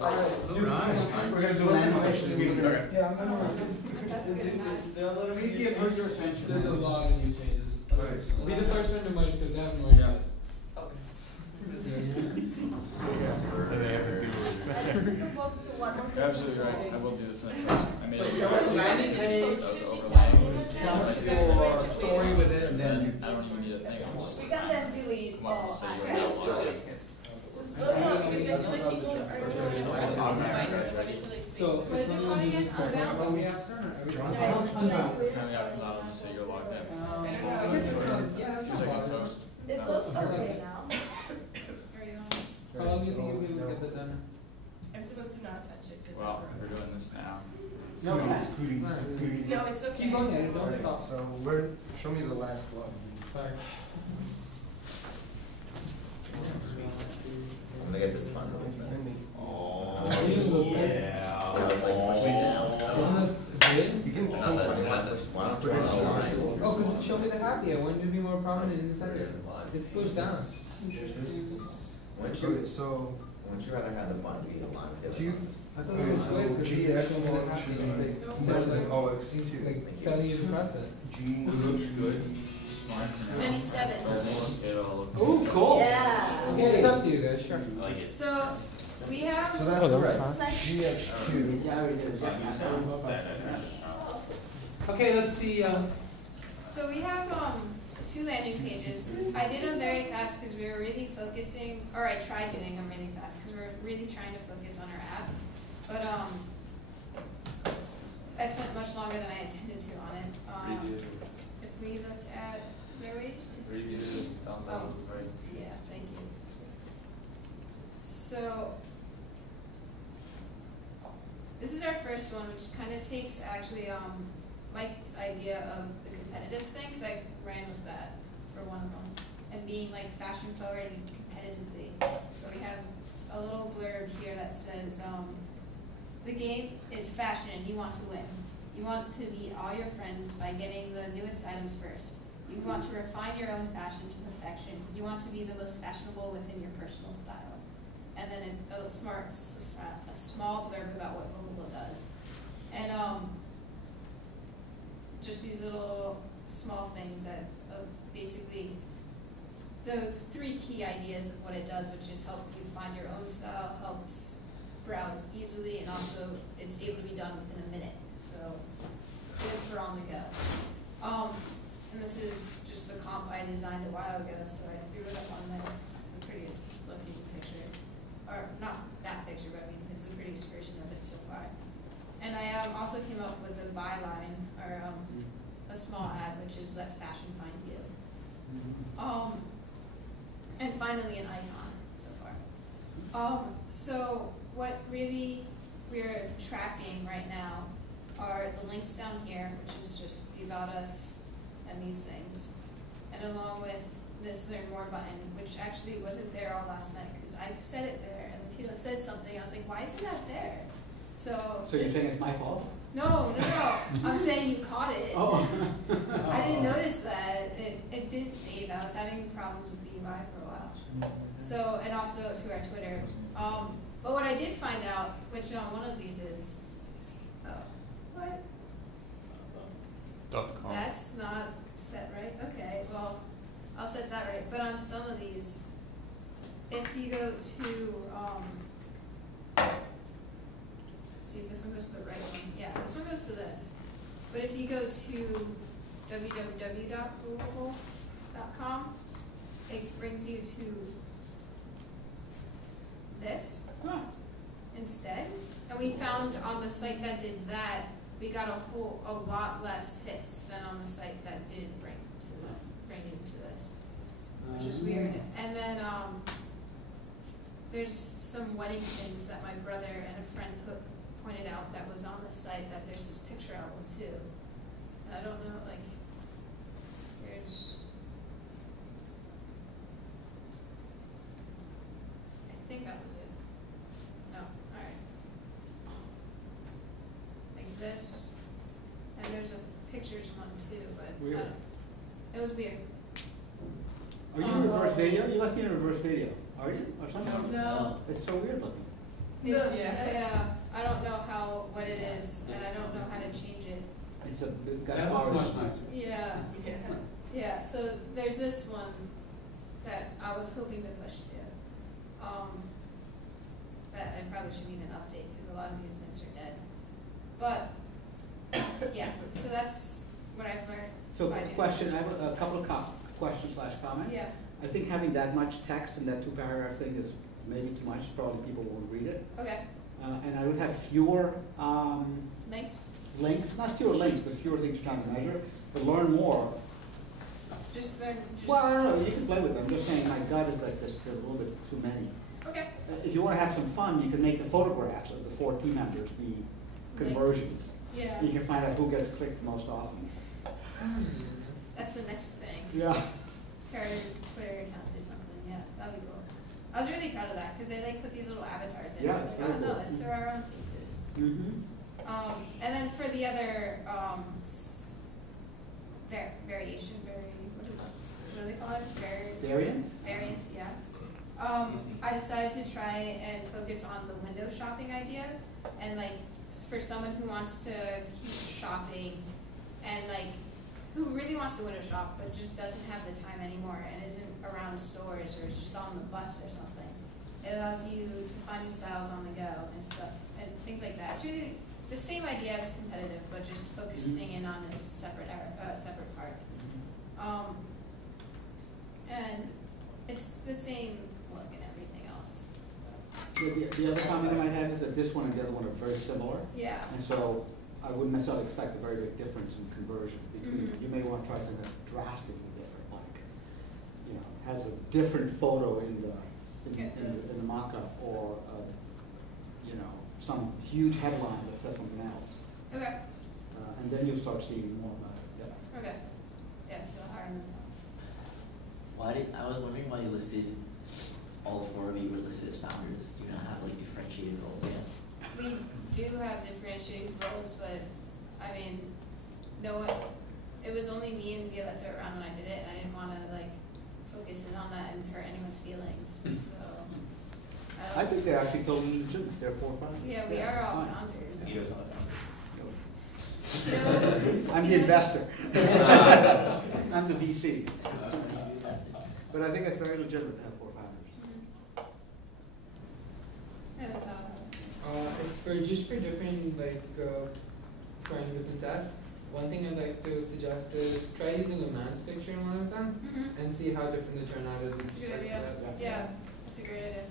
We're gonna do land questions. Yeah, I'm gonna. That's good. Please give her your attention. There's a lot of new changes. Alright, so Be the first one to merge because they haven't merged yet. And they have to do it. Absolutely right. I will do this next time. I made So it. you have landing page, tell us your story with it, and then. I don't even need a thing. I'll just We got them delete come up all and say address. you're not allowed. So What is it called again? Unbound? Having out come out and say you're logged in. Seems like a post. It looks okay now. how long do you think you'll be able to get that done? I'm supposed to not touch it. Well, we're doing this now. No, No, it's okay. Keep going at it, don't stop. So where, show me the last one. Sorry. I'm gonna get this fun. Oh, yeah. So it's like pushing down. Isn't it good? You can Not that, why not do it on the line? Oh, because show me the happy. I want it to be more prominent in the center. Just push down. Wouldn't Okay, you, so, wouldn't you rather have the button be a line? do you, I thought it okay, was good so because GX it's showing me the one happy. should It's be, like, this is like, OX2. like telling you to press it. G. It looks good. Smart. 97. It'll look. Ooh, cool. Yeah. Okay, it's up to you guys. Sure. I like it. So we have. So that's correct. GX2. Okay, let's see. So we have two landing pages. I did them very fast because we were really focusing, or I tried doing them really fast because we were really trying to focus on our app. But I spent much longer than I intended to on it. If we look at, is there a way to? Preview, download, right? Yeah, thank you. So this is our first one, which kind of takes actually Mike's idea of the competitive thing, because I ran with that for one of them, and being like fashion forward and competitively. So we have a little blurb here that says, the game is fashion and you want to win. You want to beat all your friends by getting the newest items first. You want to refine your own fashion to perfection. You want to be the most fashionable within your personal style. And then a small blurb about what Google does. And just these little small things that basically the three key ideas of what it does, which is help you find your own style, helps browse easily, and also it's able to be done within a minute. So good for on the go. And this is just the comp I designed a while ago, so I threw it up on there because it's the prettiest looking picture. Or not that picture, but I mean, it's the prettiest version of it so far. And I also came up with a byline, or a small ad, which is let fashion find you. And finally an icon so far. So what really we're tracking right now are the links down here, which is just the About Us and these things. And along with this Learn More button, which actually wasn't there all last night, because I said it there, and Pino said something, I was like, why isn't that there? So you're saying it's my fault? No. I'm saying you caught it. Oh. I didn't notice that. It didn't save. I was having problems with the UI for a while. So, and also to our Twitter. But what I did find out, which one of these is, what? .com. That's not set right. Okay, well, I'll set that right. But on some of these, if you go to, see if this one goes to the right one. Yeah, this one goes to this. But if you go to www.google.com, it brings you to this instead. And we found on the site that did that, we got a lot less hits than on the site that did bring you to this, which is weird. And then there's some wedding things that my brother and a friend pointed out that was on the site, that there's this picture album too. And I don't know, like, here's, I think that was it. No, alright. Like this, and there's a pictures one too, but Weird. It was weird. Are you in reverse video? You must be in reverse video. Are you? Or something? No. It's so weird looking. It's, Yeah. yeah, I don't know what it is, and I don't know how to change it. It's a big, That looks much nicer. Yeah, Yeah. yeah, so there's this one that I was hoping to push to. That I probably should need an update, because a lot of these things are dead. But, yeah, so that's what I've learned. So, by doing question, I this. have a couple of questions slash comments. Yeah, I think having that much text in that 2-paragraph thing is maybe too much, probably people won't read it. okay, And I would have fewer thanks. links, not fewer links, but fewer things you're trying to measure. To learn more, Just learn, well, I don't know, you can play with them. I'm just saying my gut is like there's a little bit too many. okay, If you want to have some fun, you can make the photographs of the 4 team members be conversions. yeah, You can find out who gets clicked most often. that's the next thing. Yeah. Twitter accounts or something, yeah, that'd be cool. I was really proud of that, because they like put these little avatars in. Yeah, I was it's like, very oh no, cool. let's throw our own faces. Mm-hmm. And then for the other, variation, what do they call it? Variants? Variants, yeah. I decided to try and focus on the window shopping idea, and like, for someone who wants to keep shopping, and like, who really wants to window shop, but just doesn't have the time anymore, and isn't around stores, or is just on the bus or something. It allows you to find new styles on the go and stuff, and things like that. It's really the same idea as competitive, but just focusing in on this separate part. And it's the same look and everything else. The other comment I might have is that this one and the other one are very similar. Yeah. And so I wouldn't necessarily expect a very big difference in conversion between, Mhm. you may want to try something that's drastically different, like, you know, has a different photo in the mock-up, or, you know, some huge headline that says something else. Okay. And then you'll start seeing more about it, yeah. Okay. Yeah, so higher than I was wondering why you listed all 4 of you were listed as founders. Do you not have like differentiated roles yet? We do have differentiated roles, but I mean, no one. It was only me and Violetta around when I did it, and I didn't want to like focus in on that and hurt anyone's feelings. So I think they're actually totally legitimate, they're 4 founders. yeah, we are all fine. founders. I'm the investor. I'm the VC. But I think it's very legitimate to have 4 founders. For different trying different tests, one thing I'd like to suggest is try using a man's picture in one of them Mhm. and see how different the turnout is. That's a good idea. Yeah, that's a great idea.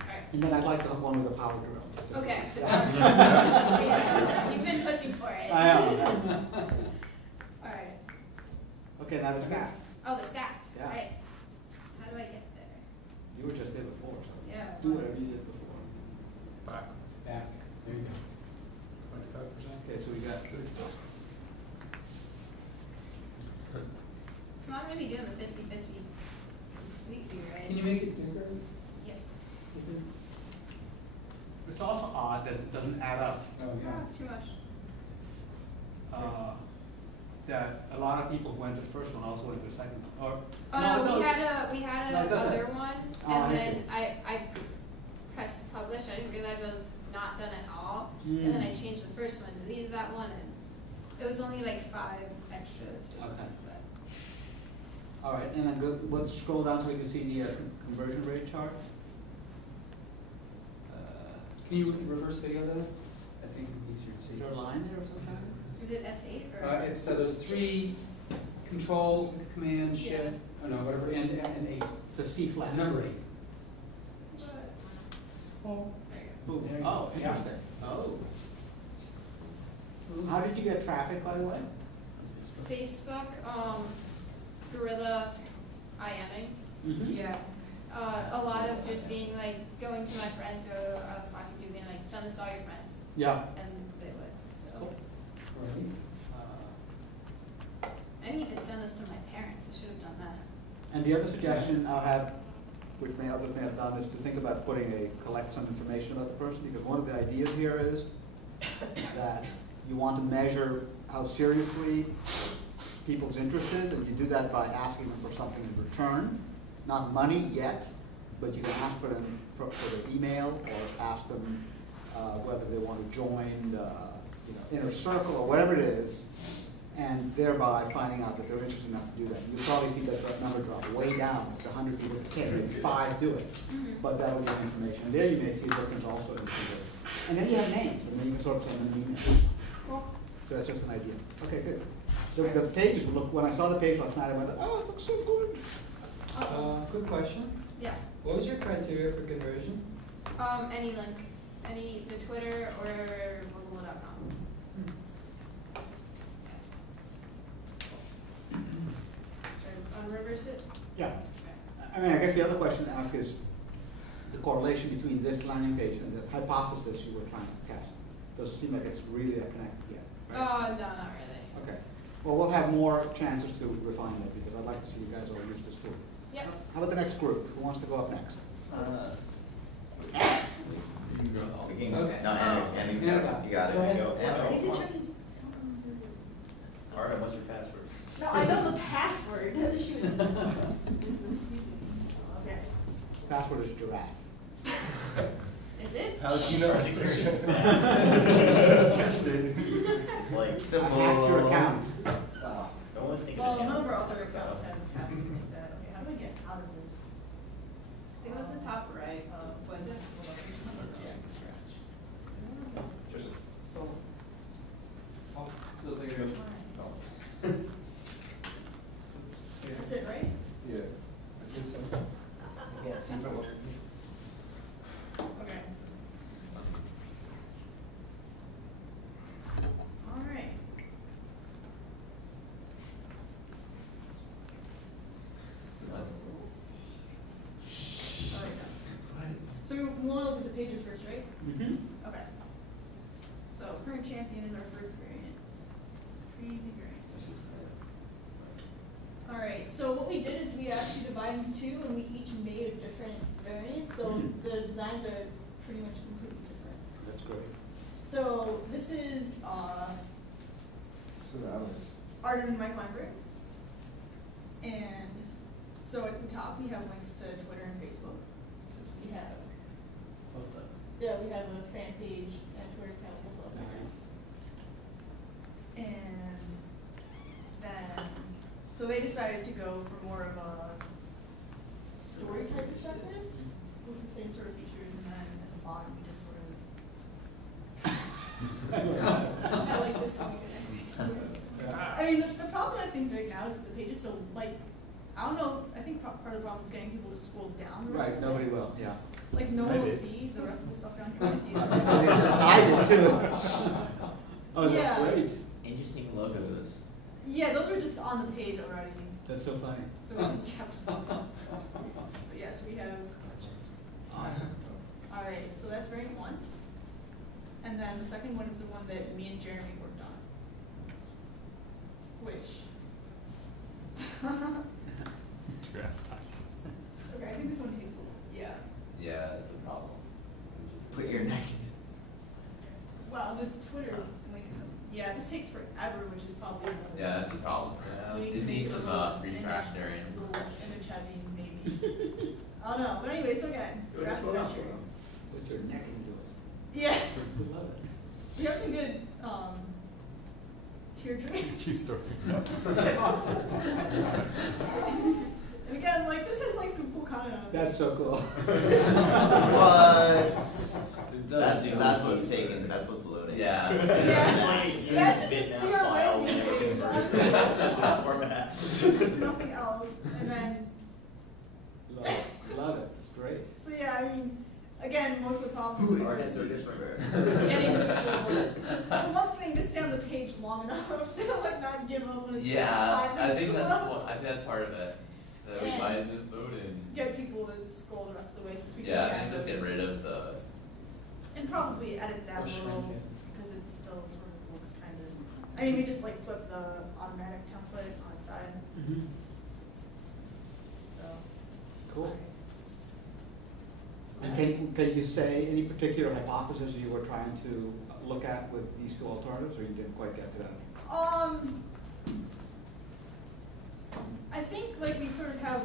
Alright. And then I'd like to have one with a power drill. Okay. You've been pushing for it. I am. Alright. Okay, now the stats. Oh, the stats. Yeah. Right. How do I get there? You were just there before, so Yeah. do whatever you did before. Backwards. Back. There you go. 25%. Okay, so we got, It's not really doing the 50-50 completely, right? Can you make it bigger? Yes. It's also odd that it doesn't add up, Oh, yeah. Too much. that a lot of people who went to the first one also went to the second one, or. Oh no, we had No, it doesn't. another one, Oh, and I then see. I pressed publish. I didn't realize I was not done at all, and then I changed the first one, deleted that one, and it was only like 5 extras or something. Okay. But all right, and then go, let's scroll down so we can see the conversion rate chart. Can you reverse video that? I think it'd be easier to Is see. there a line there or something? is it F8 or? It's those 3 control, command, shift, oh no, whatever, and 8. It's a C flat. Number 8. What? There you Ooh, There you oh, go. Yeah. interesting. Oh. How did you get traffic, by the way? go. Facebook, guerrilla IMing. Mm-hmm. Yeah. A lot of just being like going to my friends who I was talking to, being like, send this to all your friends, Yeah. and they would. So. Cool. I didn't even send this to my parents. I should have done that. And the other suggestion I'll have, which others may have done, is to think about collect some information about the person, because one of the ideas here is that you want to measure how seriously people's interest is, and you do that by asking them for something in return, not money yet, but you can ask for them for their email, or ask them whether they want to join the inner circle or whatever it is, and thereby finding out that they're interested enough to do that. You'll probably see that number drop way down. If 100 people can't, maybe 5 do it, but that'll give information. And there you may see a difference also in people. And then you have names, and then you can sort of send them an email. So that's just an idea. Okay, good. The pages look, when I saw the page last night, I went, oh, it looks so good. Quick question. Yeah. What was your criteria for conversion? Any link, the Twitter or Google.com. Should I reverse it? Yeah. I mean, I guess the other question to ask is the correlation between this landing page and the hypothesis you were trying to test. Doesn't seem like it's really that connected yet. Right? No, not really. Okay. Well, we'll have more chances to refine that because I'd like to see you guys all use this tool. Yep. How about the next group? Who wants to go up next? You can go. Okay. No, Andy, you got it. Go ahead. I did check his. Alright, what's your password? No, I know the password. The other shoe is okay. Password is giraffe. Is it? How did you know? It's like, Simple. Hack your account. no one think Well, of none it. of our other accounts have passwords like that. Okay, how do I get out of this? I think it was the top right. Was it? Yeah, scratch. Just. Oh, so there you go. That's it, right? Yeah. I think so. Yeah, see from over here. Okay. All right. All right, done. So we want to look at the pages first, right? Mm-hmm. Okay. So current champion is our first variant. Preview variant. All right. So what we did is we actually divided into 2, and we each made a different variant. So the designs are pretty much completely different. That's great. So this is So that was. Artem and Mike Weinberg. And so at the top we have links to Twitter and Facebook. Since we have we have a fan page and Twitter account with both accounts. And then so they decided to go for more of a story type perspective with the same sort of features, and then at the bottom we just sort of I like this one. I mean, the problem I think right now is that the page is so, like, I don't know, I think part of the problem is getting people to scroll down the rest Right, of the nobody page. will, yeah. Like, no I one will did. see the rest of the stuff down here. I see it. I did too. Oh, Yeah. that's great. Interesting logos. Yeah, those were just on the page already, That's so funny. so we just kept them. But yeah, so we have, Awesome. all right, so that's variant 1. And then the second one is the one that me and Jeremy worked on. Which, Draft time. okay, I think this one takes a little, yeah. Yeah, that's a problem. Put your neck. Well, the Twitter link is, yeah, this takes forever, which is probably another. Yeah, that's a problem. We need It to make needs it a some little less refractionary. a little less image heavy, maybe. I don't know, but anyway, so again, draft adventure. Put your neck into us. Yeah, We love it. we have some good, teardrop. She's throwing And again, like, this has like some cool content on it. That's so cool. What? It does, yeah. That's what's taken, that's what's loading. Yeah. Yeah. It's like Yeah, a huge bitmap we are file way with big. conversions. Format. Nothing else, and then, Love it. Love it. It's great. so yeah, I mean, again, most of the problems are Artists are different. getting people, for one thing, to stay on the page long enough to like not give up when it's Yeah, 5 I minutes think to that's load. what, I think that's part of it. That we And- buy zip mode and Get people to scroll the rest of the way since we yeah, can and just get rid of the and probably edit that a Push little link. because it still sort of looks kind of. I mean, we just like flip the automatic template on its side. So. Cool. So And that's- can you say any particular hypothesis you were trying to look at with these 2 alternatives, or you didn't quite get to that? I think like we sort of have,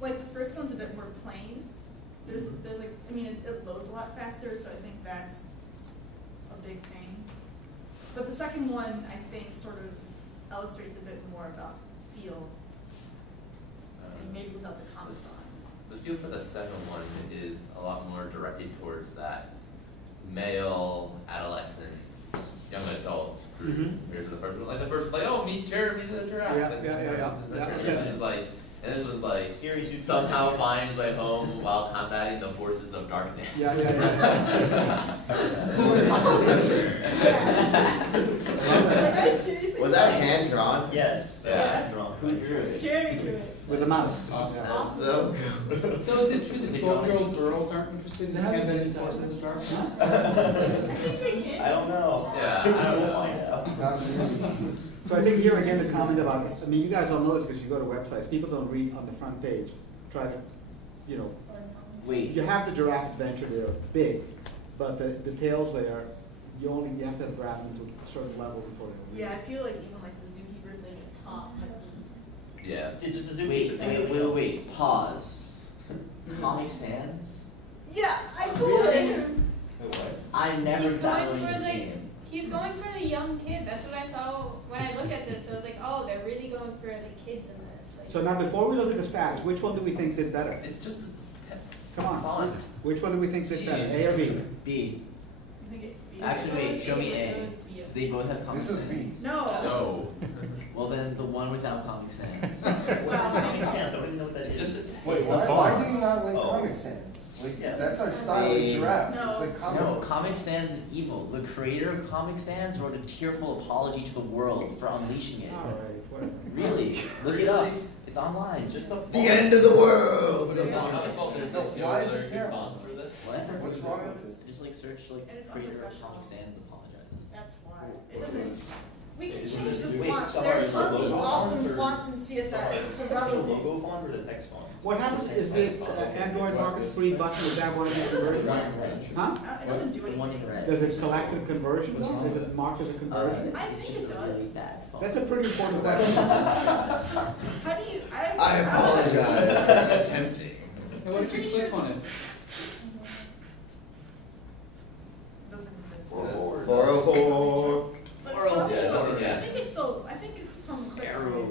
like the first one's a bit more plain, lot faster, so I think that's a big thing. But the second one, I think, sort of illustrates a bit more about feel, and maybe without the comic signs. The feel for the second one is a lot more directed towards that male, adolescent, young adult group. Compared to the first one. Like the first, like, oh, meet Jeremy the giraffe. This is like, and this was like, somehow finds his way home while combating the forces of darkness. Was that hand drawn? Yes. Yeah. Jeremy drew it. With a mouse. That's so good. So is it true that 12-year-old girls aren't interested in combating forces of darkness? I don't know. Yeah. We'll find out. So I think here again the comment about, I mean, you guys all know this because you go to websites. People don't read on the front page. Try to, you know, Wait, you have the giraffe adventure, they're big, but the details there, you have to grab them to a certain level before they. Yeah, I feel like even like the zookeeper thing at the top. Yeah. It's just a wait, zookeeper thing. wait, anything wait, else? wait, pause. Comic Sans? Yeah, I told Really? him. Wait, what? I never He's going downloaded for this like, game. he's going for the young kid. That's what I saw when I looked at this. I was like, oh, they're really going for the kids in this. Like, So now before we look at the stats, which one do we think did better? It's just Come on, font. which one do we think did better, A or B? B. I think it- Actually, wait, show me A. They both have Comic This is Sans. No. No. Well then, the one without Comic Sans. What is Comic Sans? I don't even know what that It's is. just Wait, what? why do you not like Oh. Comic Sans? Like, Yeah. that's our style of giraffe. No. It's like comic No, books. Comic Sans is evil. The creator of Comic Sans wrote a tearful apology to the world for unleashing it. Alright, whatever. Really, look it up. It's online. It's just a The end of the world! There's no, Why is it good terrible? fonts for this. What? What's wrong with it? Just like search like And it's creator of unprofessional. Comic Sans apologizes. That's why. It doesn't. We can Is change this- the wait, fonts. sorry, There are is the tons of logo awesome font or- fonts in CSS. It's Is the irrelevant. logo font or the text font? What happens is the Android market free button, is that one of the conversions? Huh? It doesn't do The one anything. in red. Does it collect a conversion? Is it marked as a conversion? I It's think just it a really does. bad font. That's a pretty important question. How do you? I apologize. Tempting. And what if you click on it? Doesn't exist. 404. But Oh, it's yeah, still- yeah. I think it's still. I think from click Arrow.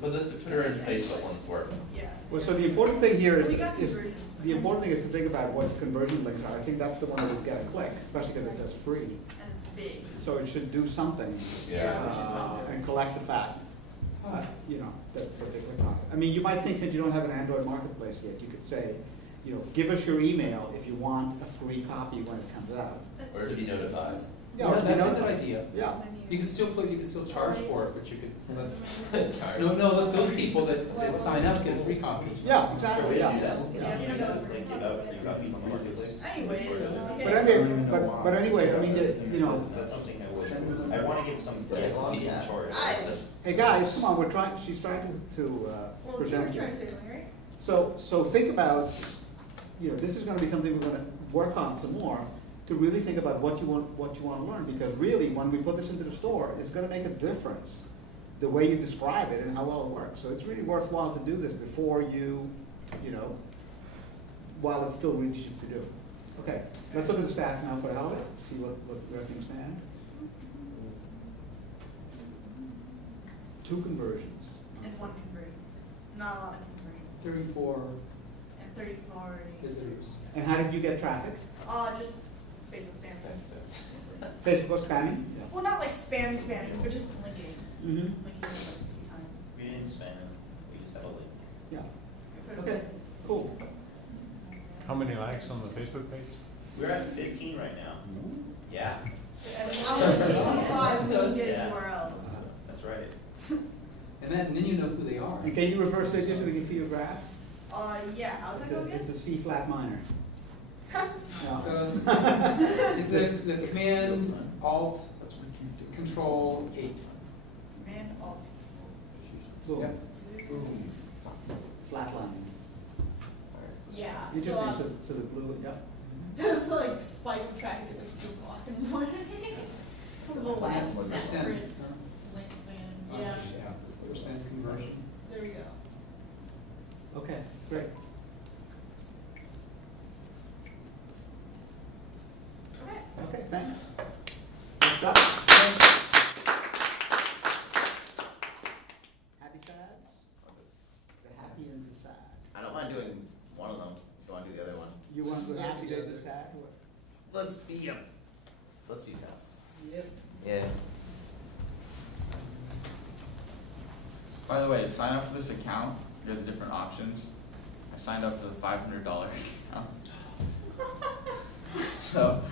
But the Twitter and Facebook ones work. Yeah. Well, so the important thing here We got is conversions. the important thing is to think about what conversion links are. I think that's the one that would get a click, especially because it says free. And it's big. So it should do something Yeah. and collect the fact, you know, that they click on it. I mean, you might think that you don't have an Android marketplace yet. You could say, you know, give us your email if you want a free copy when it comes out. That's Or to be notified. Yeah, No, or, you that's know, a good idea. Yeah. You can still charge for it, but you could, Tired. no, let those people that sign up get a free copy. Yeah, exactly, Yeah. yeah. Yeah, you don't know. Like give out free copies on the marketplace. Anyways. okay. But anyway, but anyway, I mean, you know, That's something I wanna give some, Yeah. charge. hey guys, come on, she's trying to Well, present. you're trying to say something, right? So think about, you know, this is gonna be something we're gonna work on some more, to really think about what you want to learn, because really, when we put this into the store, it's gonna make a difference, the way you describe it and how well it works. So it's really worthwhile to do this before you know, while it's still really cheap to do. Okay, let's look at the stats now for the hell of it, see where things stand. 2 conversions. And one conversion. Not a lot of conversion. 34 And 34. visitors. And how did you get traffic? Just Facebook spam. Facebook spamming? Well, not like spam, but just linking. Mm-hmm. Linking it like a few times. We didn't spam, we just have a link. Yeah, okay, cool. How many likes on the Facebook page? We're at 15 right now. Yeah, I was just 25, we don't get Yeah. anywhere else. that's right. And then you know who they are. And can you reverse it just so we can see your graph? Yeah, how's that go again? It's a C flat minor. No. So it's the command, alt, control 8. Command alt. Boom. Yep. Boom. Flatline. Yeah. Interesting, so the blue, yeah. Like spike of traffic at like 2 o'clock in the morning. The little last Percent. desperate link span. Yeah. Percent conversion. There we go. Okay, great. Done. Happy sads? The happy and the sad. I don't mind doing one of them. Do you want to do the other one? You want the happy and the sad? Let's be pals. Yep. Yeah. By the way, to sign up for this account, you have the different options. I signed up for the $500 account. So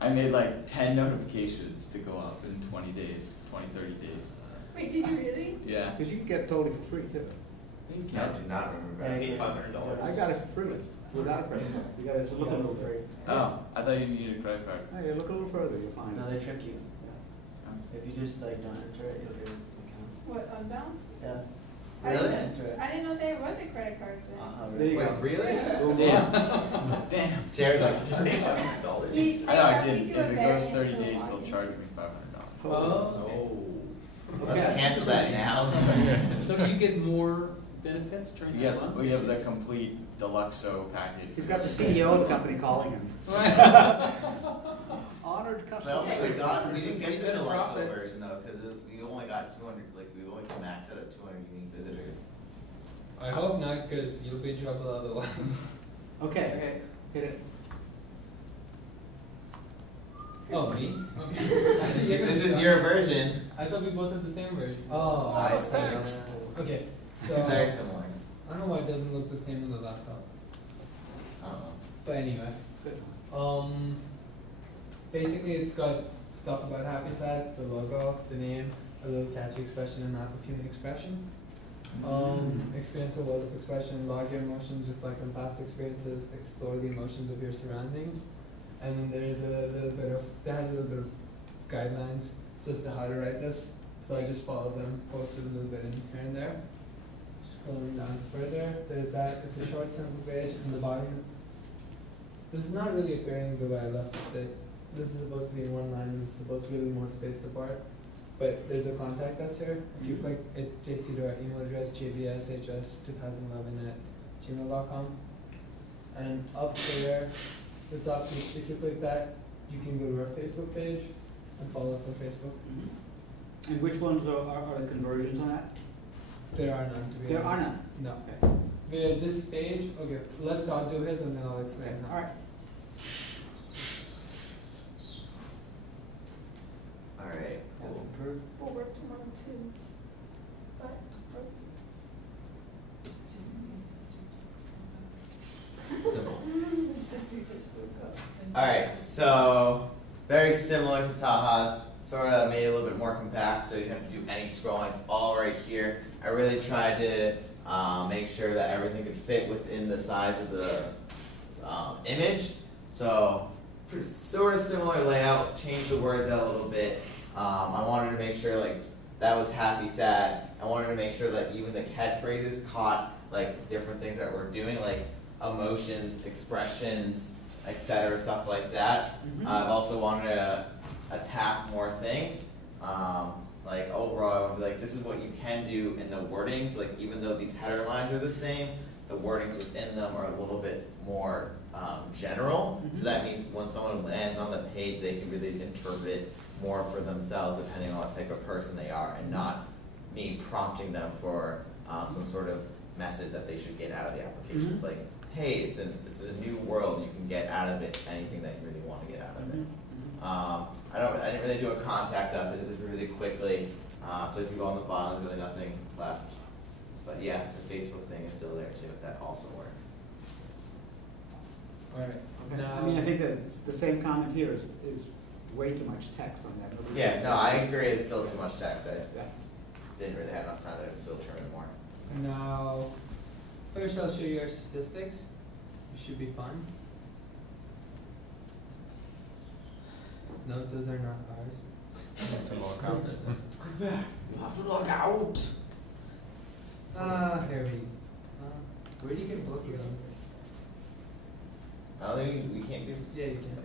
I made like 10 notifications to go up in 20 days, 20, 30 days. Wait, did you really? Yeah. Because you can get it totally for free too. I do not remember. I get $500. I got it for free, without a credit card. You gotta just look a little further. Oh, I thought you needed a credit card. Hey, you look a little further, you'll find No, it. they trick you. If you just like don't enter it, you'll get an account. What, Unbounce? Yeah. I Really? didn't- Enter it. I didn't know there was a credit card thing. There you Wait, go. really? Damn. Damn. Jared's like, You- I know I they did. do If a it better goes 30 info days, they'll login. charge me $500. Oh. let's cancel that now. So you get more benefits during that month? We have the complete Deluxo package. He's got the CEO of the company calling him. Honored customer. We didn't get You the get a deluxe profit. version though, because we only got 200, like we only can max out at 200 unique visitors. I hope not, because you'll be in trouble otherwise. Okay, hit it. Oh, me? This is your version. I thought we both have the same version. Oh, Nice. okay. So It's very similar. I don't know why it doesn't look the same on the laptop. I don't know. But anyway, Good. basically it's got stuff about Happy Sad, the logo, the name, a little catchy expression, and map of human expression. Experience a world of expression, log your emotions, reflect on past experiences, explore the emotions of your surroundings. And then there's a little bit of, they had a little bit of guidelines so as to how to write this. So I just followed them, posted a little bit in here and there. Scrolling down further, there's that, it's a short sample page, and the bottom, this is not really appearing the way I left it. This is supposed to be in one line, this is supposed to be a little more spaced apart. But there's a contact us here. If you click, it takes you to our email address, jbshs2011@gmail.com. And up there, the top, if you click that, you can go to our Facebook page and follow us on Facebook. And which ones are the conversions on that? There are none, to be There are honest. none. No. Okay. Where this page, okay, let Todd do his and then I'll explain how. All right. Alright, cool. We'll work tomorrow too. But, Simple. sister just woke up. Alright, so very similar to Taha's, sort of made it a little bit more compact so you don't have to do any scrolling. It's all right here. I really tried to make sure that everything could fit within the size of the image. So sort of similar layout, changed the words out a little bit. I wanted to make sure like that was happy, sad. I wanted to make sure that even the catchphrases caught like different things that we're doing, like emotions, expressions, etc., stuff like that. I've also wanted to attack more things. Like overall, I would be like, this is what you can do in the wordings. Like even though these header lines are the same, the wordings within them are a little bit more general. So that means when someone lands on the page, they can really interpret more for themselves depending on what type of person they are, and not me prompting them for some sort of message that they should get out of the application. It's like, hey, it's a new world. You can get out of it anything that you really want to get out of it. I didn't really do a contact us. I did this really quickly. So if you go on the bottom, there's really nothing left. But yeah, the Facebook thing is still there too. That also works. Alright. Okay. Now, I mean, I think that it's the same comment here is way too much text on that. Yeah, no, I agree. It's still too much text. I just didn't really have enough time. I was still trimming more. now, first I'll show you our statistics. It should be fun. No, those are not ours. To log out. You have to log out. Here we where do you get both your numbers? I don't think we can't do. Yeah, you can. But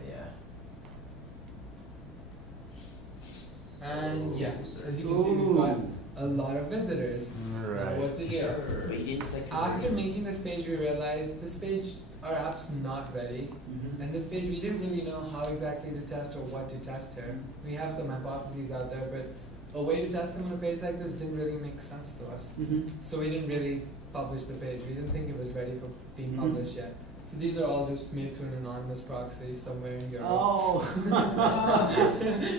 yeah. And yeah, as you can see, we've got a lot of visitors. Right. What's it here? Wait, it's like After making this page, we realized this page, our app's not ready. Mhm. And this page, we didn't really know how exactly to test or what to test here. We have some hypotheses out there, but a way to test them on a page like this didn't really make sense to us. Mhm. So we didn't really publish the page. We didn't think it was ready for being Mhm. published yet. So these are all just made through an anonymous proxy somewhere in Europe. Oh.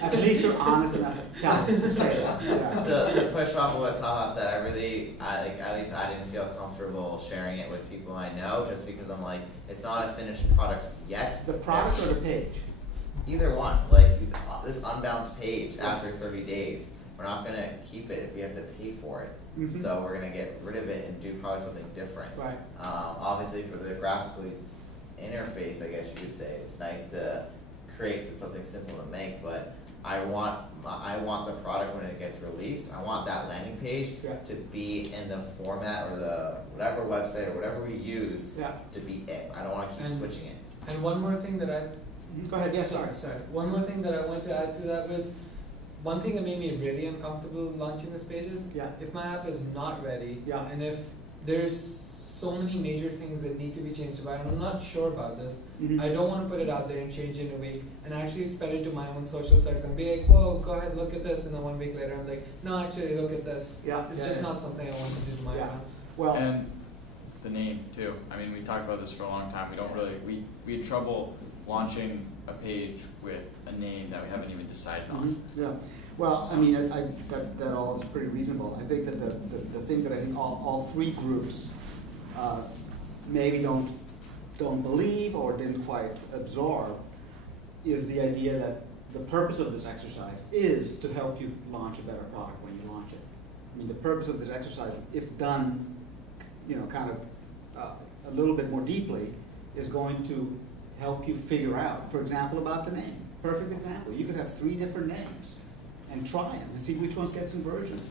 At least you're honest enough to tell, to say that, yeah. To push off of what Taha said, at least I didn't feel comfortable sharing it with people I know, just because I'm like, it's not a finished product yet. The product or the page? Either one, like this unbounced page after 30 days, we're not gonna keep it if we have to pay for it. Mhm. So we're gonna get rid of it and do probably something different. Right. Obviously for the graphical interface, I guess you could say, it's nice to create something simple to make, but I want the product when it gets released, I want that landing page Yeah. to be in the format or the whatever website or whatever we use Yeah. to be it. I don't wanna keep And- switching it. And one more thing that I Go ahead, yes, sorry. sorry. One more thing that I wanted to add to that was, one thing that made me really uncomfortable launching this page is, Yeah. if my app is not ready, Yeah. and if there's so many major things that need to be changed about, and I'm not sure about this, Mhm. I don't want to put it out there and change it in a week, and actually spread it to my own social circle and be like, whoa, go ahead, look at this, and then 1 week later I'm like, no, actually, look at this. Yeah. It's yeah, just yeah. not something I want to do to my Yeah. friends. Well, And the name too. I mean, we talked about this for a long time. We don't really, we had trouble launching a page with a name that we haven't even decided on. mhm, yeah. Well, I mean, that all is pretty reasonable. I think that the thing that I think all three groups maybe don't believe or didn't quite absorb is the idea that the purpose of this exercise is to help you launch a better product when you launch it. I mean, the purpose of this exercise, if done, kind of a little bit more deeply, is going to help you figure out, for example, about the name. Perfect example. You could have 3 different names and try them and see which ones get conversions.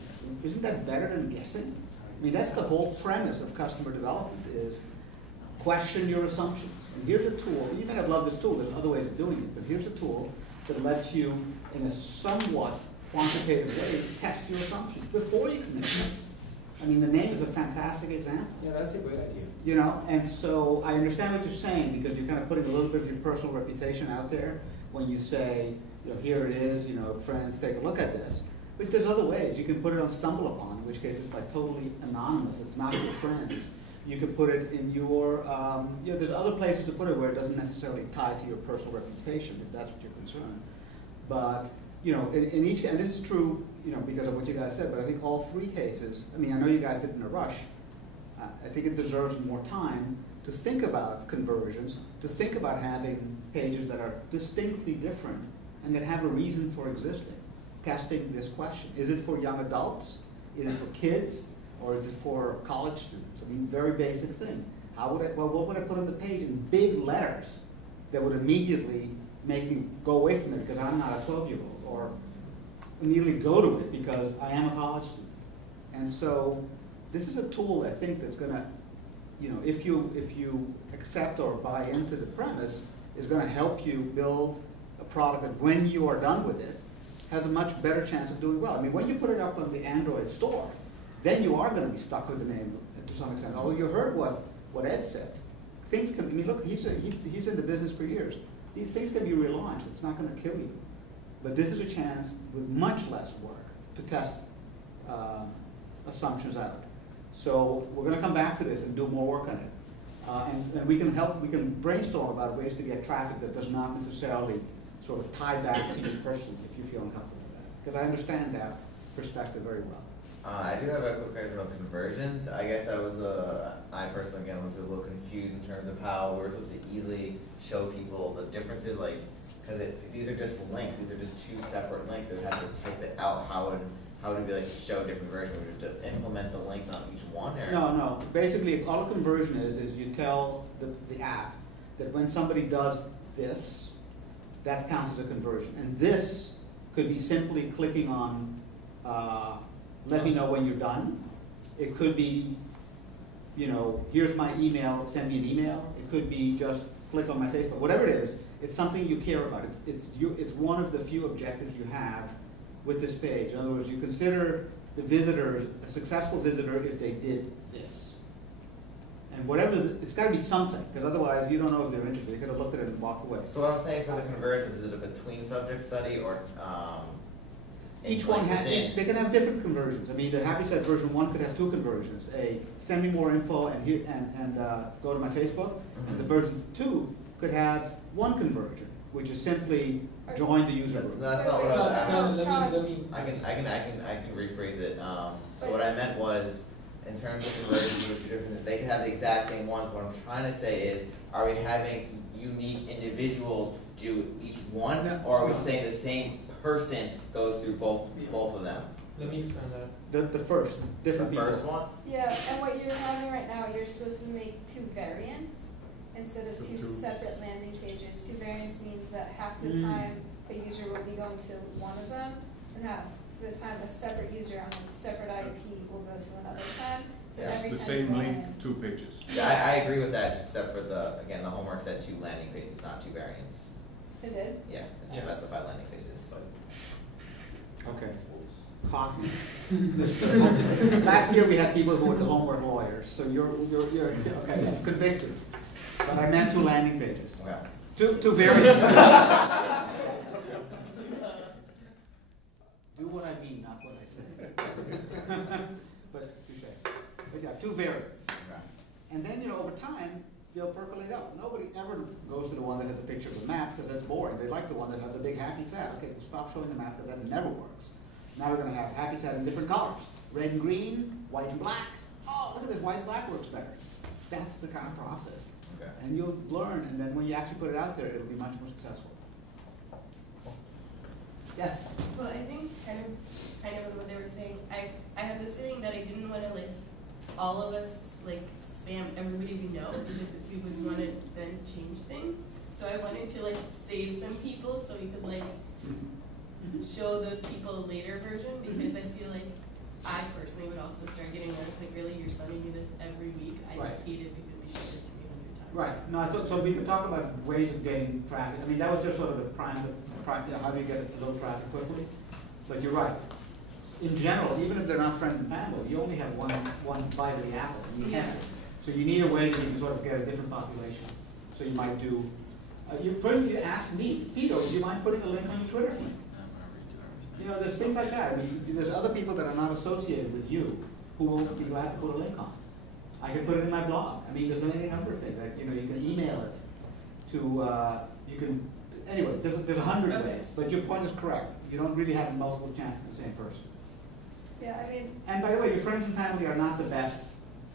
Isn't that better than guessing? I mean, that's the whole premise of customer development is question your assumptions. And here's a tool. You may have loved this tool. There's other ways of doing it, but here's a tool that lets you, in a somewhat quantitative way, test your assumptions before you commit to them. I mean, the name is a fantastic example. Yeah, that's a great idea. And so I understand what you're saying because you're kind of putting a little bit of your personal reputation out there when you say, here it is, friends, take a look at this. But there's other ways. You can put it on StumbleUpon, in which case it's like totally anonymous. It's not your friends. You could put it in your, there's other places to put it where it doesn't necessarily tie to your personal reputation, if that's what you're concerned. But, in each, and this is true, because of what you guys said, but I think all 3 cases, I mean, I know you guys did it in a rush. I think it deserves more time to think about conversions, to think about having pages that are distinctly different and that have a reason for existing. Testing this question. Is it for young adults? Is it for kids? Or is it for college students? I mean, very basic thing. What would I put on the page in big letters that would immediately make me go away from it because I'm not a 12-year-old, or immediately go to it because I am a college student? And so this is a tool, I think, that's going to, if you accept or buy into the premise, is going to help you build a product that when you are done with it, has a much better chance of doing well. I mean, when you put it up on the Android store, then you are going to be stuck with the name to some extent. Although you heard what Ed said. Things can, I mean, look, he's in the business for years. These things can be relaunched. It's not going to kill you. But this is a chance with much less work to test assumptions out. So we're going to come back to this and do more work on it. And we can brainstorm about ways to get traffic that does not necessarily sort of tie back to you personally if you feel uncomfortable with that. Because I understand that perspective very well. I do have a quick question on conversions. I guess I personally again was a little confused in terms of how we're supposed to easily show people the differences, like, because these are just links. These are just 2 separate links. They would have to type it out. How would it be like to show different versions? Would you have to implement the links on each one? Or? No. Basically, all a conversion is you tell the app that when somebody does this, that counts as a conversion. And this could be simply clicking on let me know when you're done. It could be, here's my email, send me an email. It could be just click on my Facebook. Whatever it is, it's something you care about. It's one of the few objectives you have with this page. In other words, you consider the visitor a successful visitor if they did this. And whatever, it's gotta be something, because otherwise you don't know if they're interested. They could have looked at it and walked away. So what I'm saying for the conversions, is it a between subject study or, Each like one has, within? they can have different conversions. I mean, the Happy Set version 1 could have 2 conversions. Send me more info and here, and go to my Facebook. And the Mhm. version 2 could have 1 conversion, which is simply join the user group. That's not what I was asking. Let me. I can rephrase it. So what I meant was, in terms of conversions, with 2 different, they can have the exact same ones. What I'm trying to say is, are we having unique individuals do each one, or are we saying the same person goes through both of them? Let me expand that. The first, The different people. first one? Yeah, and what you're having right now, you're supposed to make 2 variants instead of So 2 two. separate landing pages. 2 variants means that half the Mm. time a user will be going to one of them, and half the time a separate user on a separate IP will go to another time. So It's every the time same you go link, in- 2 pages. Yeah, I agree with that, except for the homework said 2 landing pages, not 2 variants. It did? Yeah, it's Yeah. specified landing pages. Okay. Copy. Last year we had people who were the homework lawyers, so you're, okay, that's convicted. But I meant 2 landing pages. Okay. Two variants. Do what I mean, not what I say. But, touche. But yeah, 2 variants. Okay. And then, over time, they'll percolate out. Nobody ever goes to the one that has a picture of a map, because that's boring. They like the one that has a big happy set. Okay, we'll stop showing the map, because that never works. Now we're gonna have happy set in different colors. Red and green, white and black. Oh, look at this, white and black works better. That's the kind of process. Okay. And you'll learn, and then when you actually put it out there, it'll be much more successful. Yes? Well, I think kind of what they were saying, I have this feeling that I didn't want to all of us spam everybody we know, because we would want to then change things. So I wanted to save some people so we could show those people a later version, because I feel like I personally would also start getting nervous, really, you're sending me this every week. I just hate it because you showed it to me 100 times. Right. No, so we could talk about ways of getting traffic. I mean, that was just sort of the prime, how do you get a little traffic quickly? But you're right. In general, even if they're not friends and family, you only have one bite of the apple. And you can't. So you need a way that you can sort of get a different population. So you might do, first you ask me, Peter, would you mind putting a link on your Twitter feed? There's things like that. I mean, there's other people that are not associated with you who will be glad to put a link on. I can put it in my blog. I mean, there's any number of things. You can email it to, anyway, there's 100 ways. But your point is correct. You don't really have multiple chances of the same person. Yeah, I mean. And by the way, your friends and family are not the best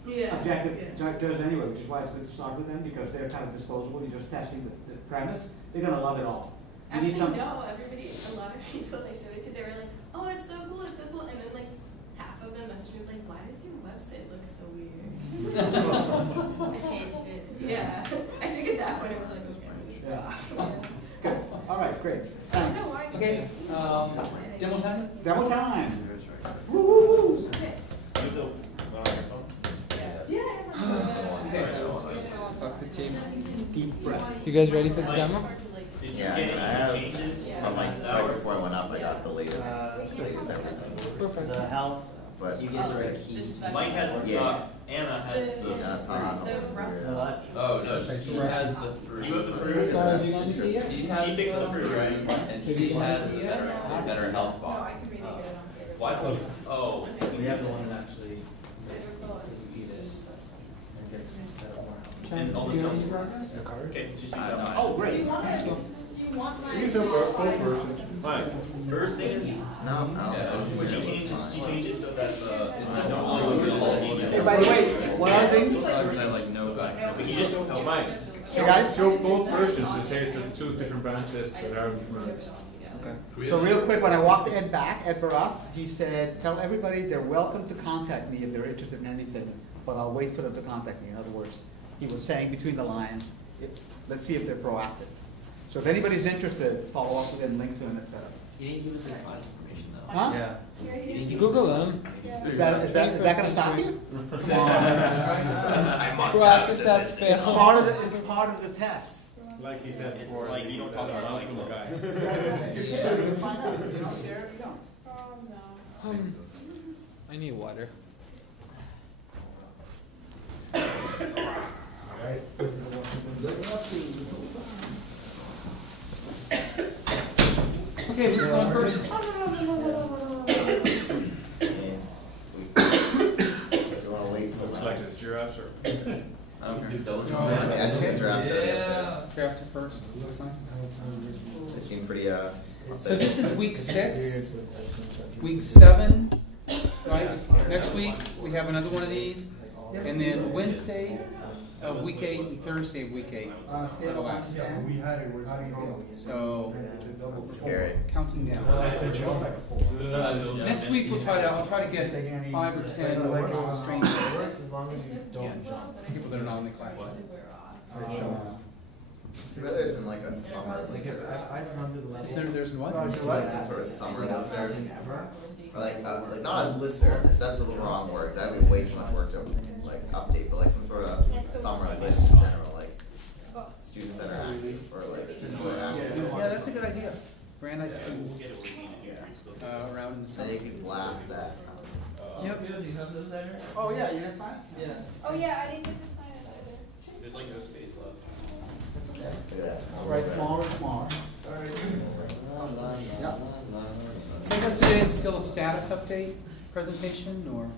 objective judge anyway, which is why it's good to start with them, because they're kind of disposable. You're just testing the premise. They're going to love it all. Actually, no, a lot of people I showed it to, they were like, oh, it's so cool, and then half of them messaged me why does your website look so weird? I changed it. Yeah. I think at that point it was okay. Yeah. Good. All right, great. Thanks. Okay, demo time? Demo time. Woo-hoo-hoo. Okay. Fuck the team. Deep breath. You guys ready for the demo? Yeah, I have, right before I went up, I got the latest everything. Perfect. The health, But, You get the right key. Mike has, Yeah. Anna has the. Tahoe. Oh, no, she has the fruit. You have the fruit? Sorry, have you gone to yet? She has She picks the fruit, right? And she has the better health No, box. I can really get it on paper. What? Oh. We have the one that actually And all the Do you stuff. want to broadcast? Okay, just use I that know. one. Oh, great. Do you want my? You can say both versions. Fine. First thing is, No, what she changed it so that the. Hey, by the way, one other thing. Because I have no back. But you just, Oh, Mike, Hey, guys. show both versions and say there's 2 different branches that are merged. So real quick, when I walked Ed back, Ed Baruff, he said, tell everybody they're welcome to contact me if they're interested in anything, but I'll wait for them to contact me. In other words, he was saying between the lines, let's see if they're proactive. So if anybody's interested, follow up with him, link to him, etc. He didn't give us his contact information though. Huh? Yeah. He didn't give Google us his him. contact information. Is that gonna stop you? Come on. I must Proactive test It's fail. part of the test. Like he said It's before. like you don't talk about welcome like- guy. Yeah, you'll find out. If you don't care, you don't. Oh, no. I need water. Alright, this is the Okay, who's going first? You wanna wait till Looks like it's giraffes or. I don't care. Do double I jump. mean, I think the drafts are. Drafts are first, looks like. They seem pretty, So this is week 6, week 7, right? Next week, we have another one of these, and then Wednesday of week 8 and Thursday of week 8 are the last. So, scary. counting down. Next week, I'll try to get 5 or 10 strangers. People that are not in the class. Too bad there's been like a summer listserv. There's what? Like some sort of summer listserv. Or like not a listserv, that's the wrong word. That would be way too much work to like update, but like some sort of summer list in general, like students that are active or like who are active. Yeah, that's a good idea. Brandeis students around in the And summer. you can blast that. Yep. Oh, yeah, you didn't sign it? Oh, yeah, I didn't get to sign it either. There's like no space left. Yeah, look at that. Right, smaller and smaller. So I guess today it's still a status update presentation, or, I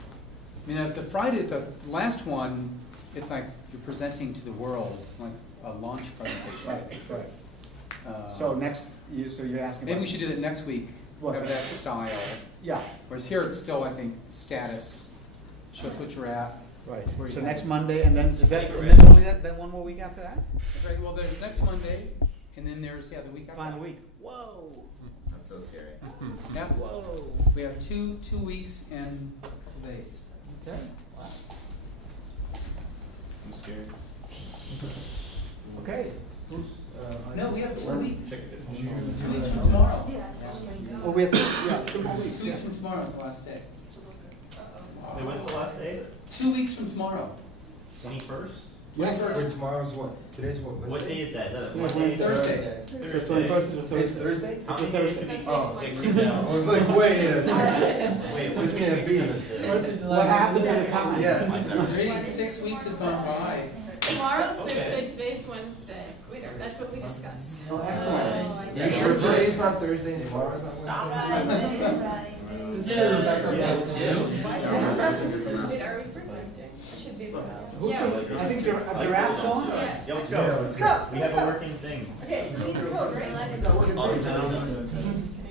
mean, the Friday, the last one, it's like you're presenting to the world, like a launch presentation. Right. So so you're asking. Maybe we should do that next week, What? have that style. Yeah, Whereas here it's still, I think, status, shows what you're at. right. Where So you next at. Monday, and then, is that, and then only that, then one more week after that? That's right, well, there's next Monday, and then there's, the week after. Final week. Whoa. That's so scary. Yeah, Whoa. we have two weeks and a couple days. Okay. I'm scared. Okay. No, we have 2 weeks. 2 2 weeks from tomorrow. Oh, we have, 2 more weeks. 2 weeks from tomorrow is the last day. When's the last day? 2 weeks from tomorrow. 21st? Yes. Tomorrow's what? Today's what? What day is that? Wednesday. Thursday. So 21st is a It's Thursday. Thursday? How many Thursday. days? That's Oh, next yeah, Wednesday. keep down. I was like, wait a second. Wait, This can't be. What happens in the time? Yeah. Already 6 weeks have gone by. Tomorrow's Okay. Thursday, today's Wednesday. That's what we discussed. Oh, excellent. Yeah, You sure today's not Thursday and tomorrow's not Wednesday? This is Rebecca. Wait, are we presenting? I should be. Who's the- I think giraffe's going? Yeah. Yeah, let's Yeah, go. let's go. We have a working thing. Okay, so we need a code, right? All the time. Do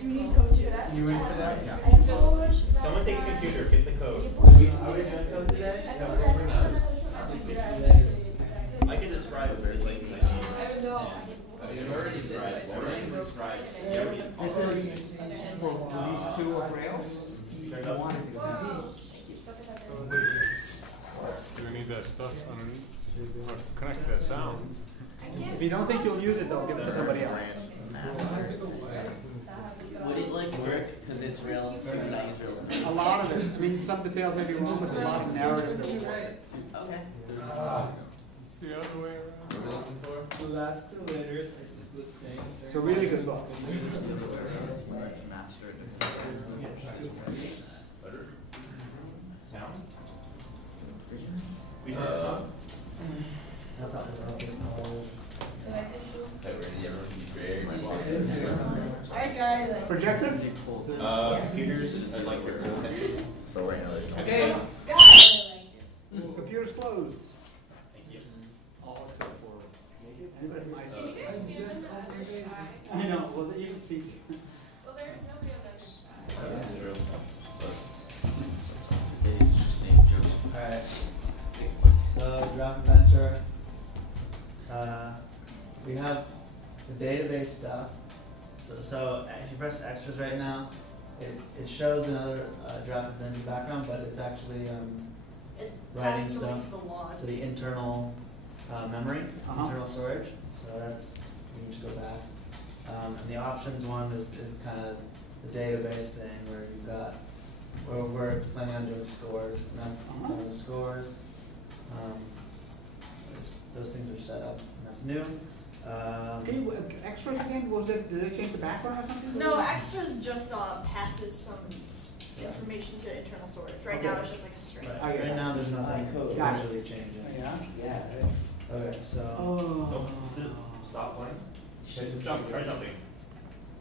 we need code for that? You in for that? Yeah. Someone take a computer, get the code. I can describe it, there's like, You've already did that. describe. Yeah, we- This is for these two rails? Turn up. Do we need that stuff underneath? Or connect the sound? If you don't think you'll use it, though, give it to somebody else. Would it like work, because it's Rails 2, not use Rails 9? A lot of it, I mean, some details may be wrong, but a lot of narrative that will work. Okay. It's the other way around. What are we looking for? The last two letters are just good things. It's a really good book. Master it. Sound? We have some. That's how the world is called. Everyone can be very Alright, guys. Projector? Computers are like your whole head. So right now there's no. Okay. Computer's closed. Thank you. All except for anybody might. Can you guys stand on the other side? I know, well, you can see. Well, there's nobody on the other side. Alright. So, draft adventure. We have the database stuff. So if you press extras right now, it shows another draft adventure background, but it's actually It writing has to link stuff to the log. to the internal memory, Uh-huh. internal storage. So that's, you can just go back. And the options one is kind of the database thing where you've got, where we're planning on doing scores, and that's Uh-huh. kind of the scores. Those things are set up, and that's new. Okay, extras again, did they change the background or something? No, extras just passes some Yeah. information to internal storage. Right Okay. now, it's just like a string. Right, I get right it. now, there's nothing Got it. visually changing. Yeah? Yeah. Okay, so, Oh. Stop playing. Jump, try jumping.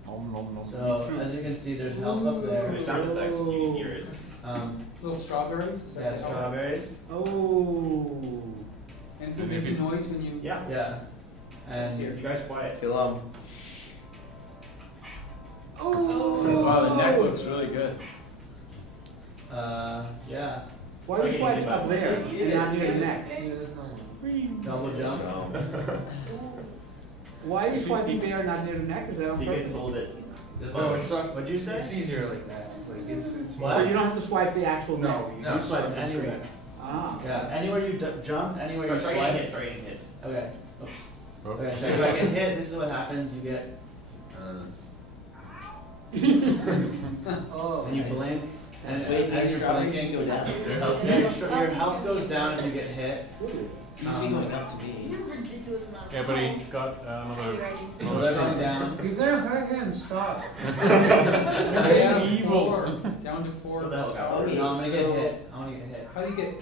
so as you can see, there's help up there. There's sound effects, you can hear it. Little strawberries? Is that Yeah, the help? strawberries, Oh. And it's making noise when you. Yeah. yeah. And, You guys quiet. Kill 'em. Oh. Wow, the neck looks really good. yeah, Why are you swiping up there and not near the neck? Yeah, there's no one. double jump. Why are you swiping there and not near the neck? Is that on You purpose? guys hold it. No, it's not, What'd you say? it's easier like that, like it's So more. you don't have to swipe the actual neck? No, You swipe anywhere. Ah. Yeah, anywhere you jump, anywhere you Try swipe. and hit, try and hit. Okay, oops. Okay, so if I get hit, this is what happens, you get, Oh. when you blink, and Wait, as you're blinking, go down. your health goes down if you get hit. You see going up to me. You're ridiculous amount of Yeah, but he got another. So they're going down. You're gonna hurt him, stop. You're being evil. Down to 4. What the hell, Howard? Okay, No, I'm gonna so get hit, I wanna get hit. How do you get?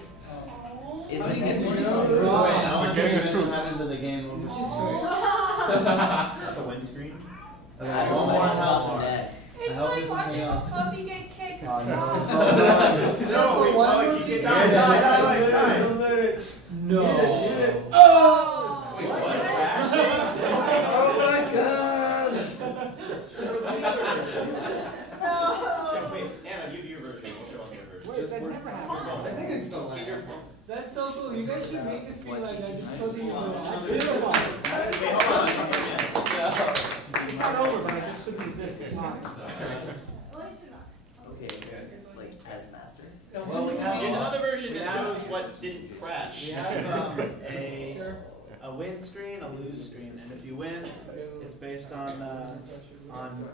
Is How do you it- get is more it- stuff? Wait, I We're want getting to a fruit. happen to the game over. It's just right. That's a windscreen. Okay, I don't one more want health. nothing that. It's hope like there's watching something a else. puppy get kicked. No, wait, Pollock, you get die, die. No. Oh! Wait, what? Oh my god! Wait, Anna, you do your version, we'll show them your version. Wait, that never happened. I think it's still like. That's so cool. You guys should make this be like that. Just put these in That's the beautiful. Wait, hold on, It's not over, but I just couldn't resist it. Okay, like as master. Well, we have, There's another version We that have- shows what didn't crash. we have Sure. a win screen, a lose screen, and if you win, it's based on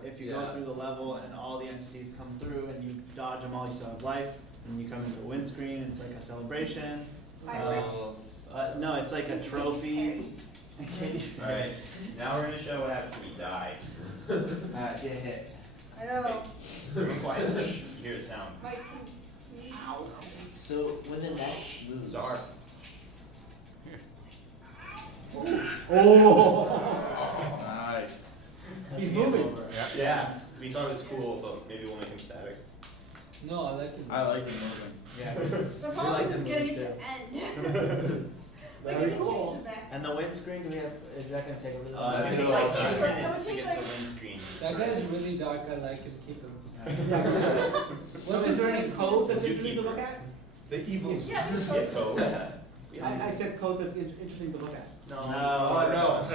if you go through the level and all the entities come through and you dodge them all, you still have life, and you come into a win screen, it's like a celebration. No, it's like a trophy. Alright, now we're gonna show what happens when we die. Get hit. I know. Very quiet, you hear the sound. Mike, So when the neck moves, Czar. Oh. Nice. He's moving. Yeah, we thought it was cool, but maybe we'll make him static. No, I like it. I like it moving. Yeah. the like problem to is getting move it to end. Like, Very it's cool. back. And the win screen, do we have, is that gonna take a really It long took time? me like 2 That would minutes to take get like- to the windscreen. That guy's really dark. I like him. Keep him. So is there any code that's interesting to look at? The evil. Yeah, we Get code. I said code that's interesting to look at. No. No.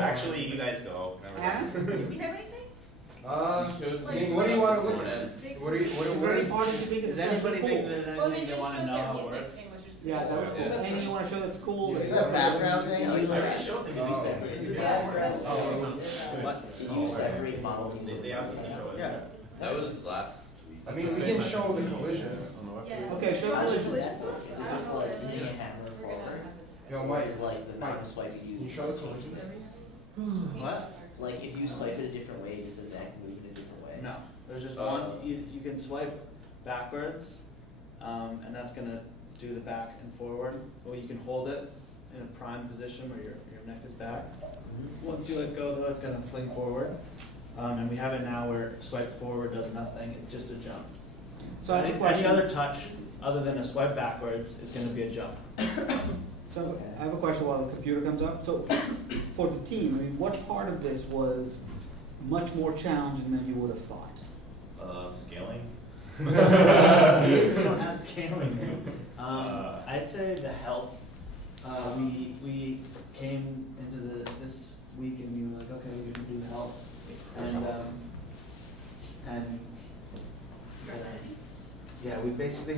Actually, you guys go. And? Do we have anything? What do you wanna look at? Big- What do you, Is there any part that you think is Does anybody cool? think there's Well, they anything they just wanna showed know their how it music works? thing, which was Yeah, that was cool. Yeah. Anything you wanna show that's cool? Is that background thing? I already showed them because you said. What? Did you separate models? They asked us to show it. Yeah. That was last week. I mean, we can show the collisions. Yeah. Okay, show Collisions. the That's collisions. what- I don't know what it is. We're gonna have a discussion. Yo, Mike, It's like the Mike, non-swiping can you you. show the collisions? What? Like if you swipe it a different way, does the neck move in a different way? No, there's just Oh. one, you can swipe backwards, and that's gonna do the back and forward, or you can hold it in a prime position where your neck is back. Once you let go though, it's gonna fling forward, and we have it now where swipe forward does nothing, it's just a jump. So I think any other touch, other than a swipe backwards, is gonna be a jump. So I have a question while the computer comes up. So for the team, I mean, what part of this was much more challenging than you would have thought? Scaling. We don't have scaling. I'd say the health. We came into this week and we were like, okay, we can do health, and yeah, we basically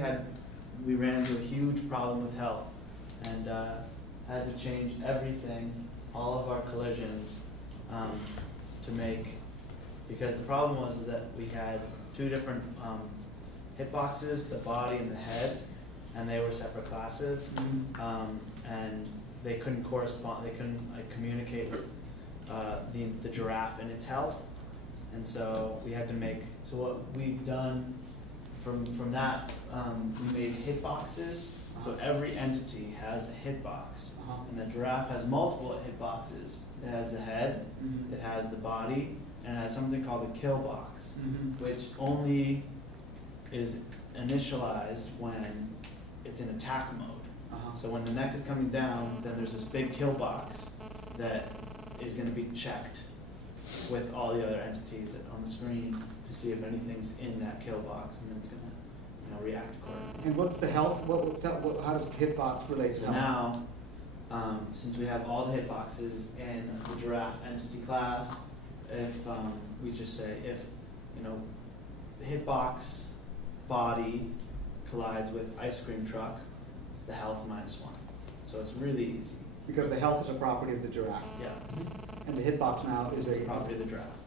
we ran into a huge problem with health, and had to change everything, all of our collisions, to make, because the problem was that we had two different hitboxes, the body and the head, and they were separate classes, and they couldn't correspond, they couldn't like communicate with the giraffe and its health, And so we had to make, so what we've done from that, we made hitboxes. So every entity has a hitbox. And the giraffe has multiple hitboxes. It has the head, it has the body, and it has something called the kill box, which only is initialized when it's in attack mode. So when the neck is coming down, then there's this big kill box that is going to be checked with all the other entities on the screen to see if anything's in that kill box, and then it's going to react accordingly. And what's the health? How does hitbox relate to So health? now, since we have all the hitboxes in the giraffe entity class, if we just say if the hitbox body collides with ice cream truck, the health -1. So it's really easy. Because the health is a property of the giraffe. Yeah. And the hitbox now is a property of the giraffe.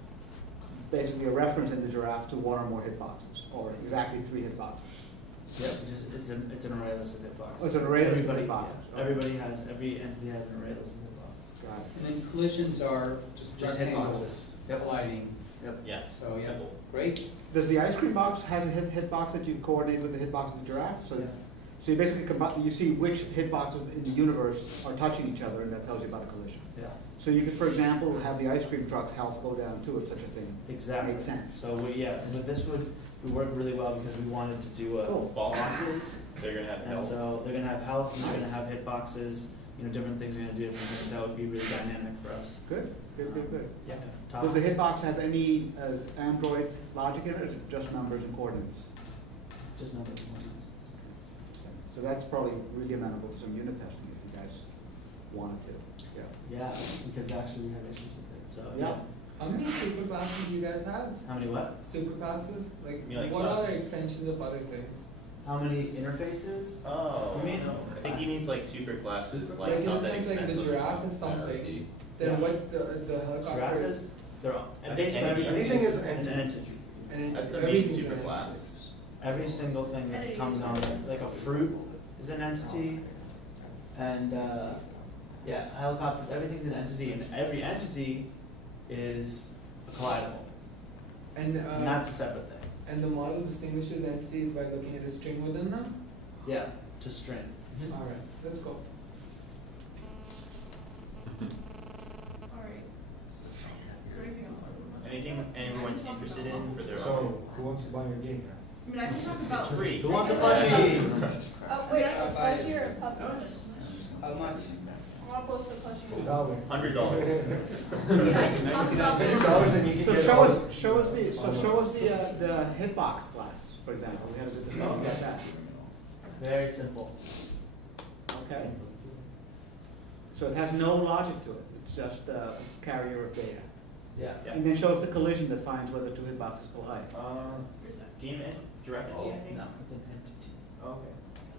Basically a reference in the giraffe to one or more hitboxes, or exactly 3 hitboxes. Yep, it's an array list of hitboxes. Oh, it's an array list of Everybody- hitboxes. yeah, every entity has an array list of hitboxes. Got it. And then collisions are just rectangles Yep. colliding. Yep. Yeah. So yeah, great. Does the ice cream box has a hitbox that you coordinate with the hitbox of the giraffe? So, Yeah. so you basically you see which hitboxes in the universe are touching each other, and that tells you about a collision. Yeah. So you could, for example, have the ice cream truck's health go down too, if such a thing Exactly. made sense. So but this would work really well because we wanted to do a Ball boxes, they're gonna have and health. so they're gonna have health, and they're gonna have hitboxes. Different things. We're gonna do different things. That would be really dynamic for us. Good. Yeah. Does the hitbox have any Android logic in it, or is it just numbers and coordinates? Just numbers and coordinates. So that's probably really amenable to some unit testing if you guys wanted to. Yeah, because actually we have issues with it. So Yeah. How many super passes do you guys have? How many what? Super passes? Like, You like what other classes? extensions of other things? How many interfaces? Oh, You mean- I think he means like super classes, Like, like in the something sense, like the expensive. giraffe is something, then Yeah. what the helicopter Giraffe is? is, they're all, I think basically anything is an entity. entity. And That's it's the main everything's super an entity. class. Every single thing that comes on, like a fruit is an entity, and helicopters, everything's an entity, and every entity is collidable, And, and that's a separate thing. and the model distinguishes entities by looking at a string within them? Yeah, to string. Alright, let's go. Alright. Is there anything else? Anything anyone's interested in for their own? So, who wants to buy your game now? I mean, I can talk about. It's free. Who wants a plushie? Oh, wait, I have a plushie or a puppy? How much? I want both the plushies. $2. I $100. can talk about $2 and you can So get show us the hitbox class, for example. We have to get that. Very simple. Okay. So it has no logic to it. It's just a carrier of data. Yeah. Yeah. And then shows the collision that finds whether 2 hitboxes collide. Where's that? Game is directly, I think. No, it's an entity. Okay.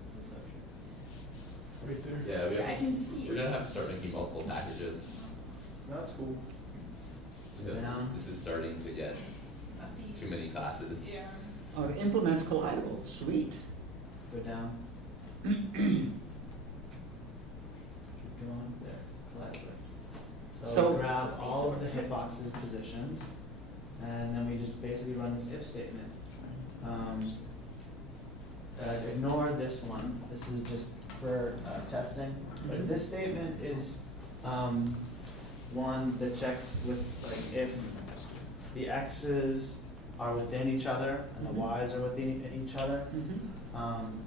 It's a subject. Right there. Yeah, we Yeah, I have, can see we're it. gonna have to start making multiple packages. That's cool. Because Yeah. this is starting to get I see. too many classes. Yeah. Oh, it implements collidable. Sweet. Go down. Keep going there. Collidable. So So- we grab all of the hitboxes positions, and then we just basically run this if statement. Ignore this one. This is just for testing. But this statement is one that checks with like if the x's are within each other and the y's are within each other,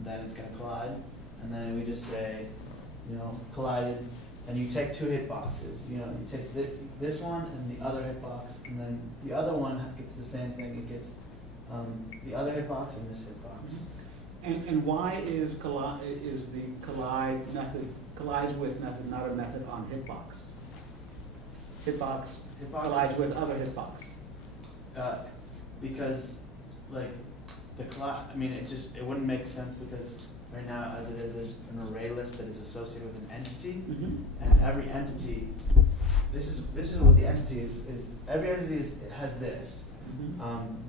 then it's going to collide. And then we just say, collided, and you take 2 hitboxes. You take this one and the other hitbox, and then the other one gets the same thing. It gets the other hitbox and this hitbox. And why is the collide method, collides with method not a method on hitbox? Hitbox collides with other hitbox. Because like the it wouldn't make sense because right now as it is there's an array list that is associated with an entity, and every entity, this is what the entity is every entity has this.